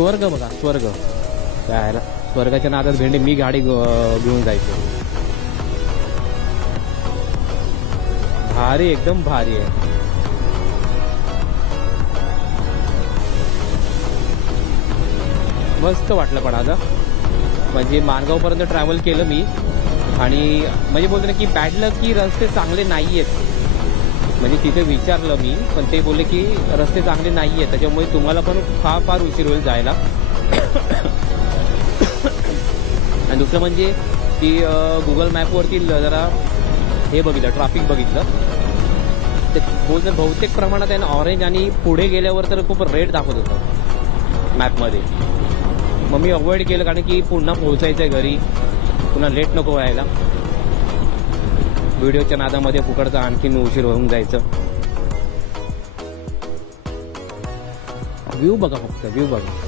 स्वर्ग बघा, स्वर्ग. काय स्वर्गाच्या नादात भेंडी. मी गाडी घेऊन जायचो. भारी, एकदम भारी आहे. मस्त वाटलं पण आता. म्हणजे माणगावपर्यंत ट्रॅव्हल केलं मी. आणि म्हणजे बोलतो ना की बॅड लक की रस्ते चांगले नाही आहेत. म्हणजे तिथे विचारलं मी, पण ते बोलले की रस्ते चांगले नाही आहेत, त्याच्यामुळे तुम्हाला पण फार उशीर होईल जायला. आणि दुसरं म्हणजे की गुगल मॅपवरती जरा हे बघितलं, ट्रॅफिक बघितलं, ते बोलतं बहुतेक प्रमाणात आहे ना ऑरेंज, आणि पुढे गेल्यावर तर खूप रेड दाखवत होतं मॅपमध्ये. मग मी अवॉइड केलं, कारण की पुन्हा पोहोचायचं आहे घरी, पुन्हा लेट नको व्हायला. व्हिडिओच्या नादामध्ये फुकटचा आणखीन उशीर होऊन जायचं. व्ह्यू बघा, फक्त व्ह्यू बघा.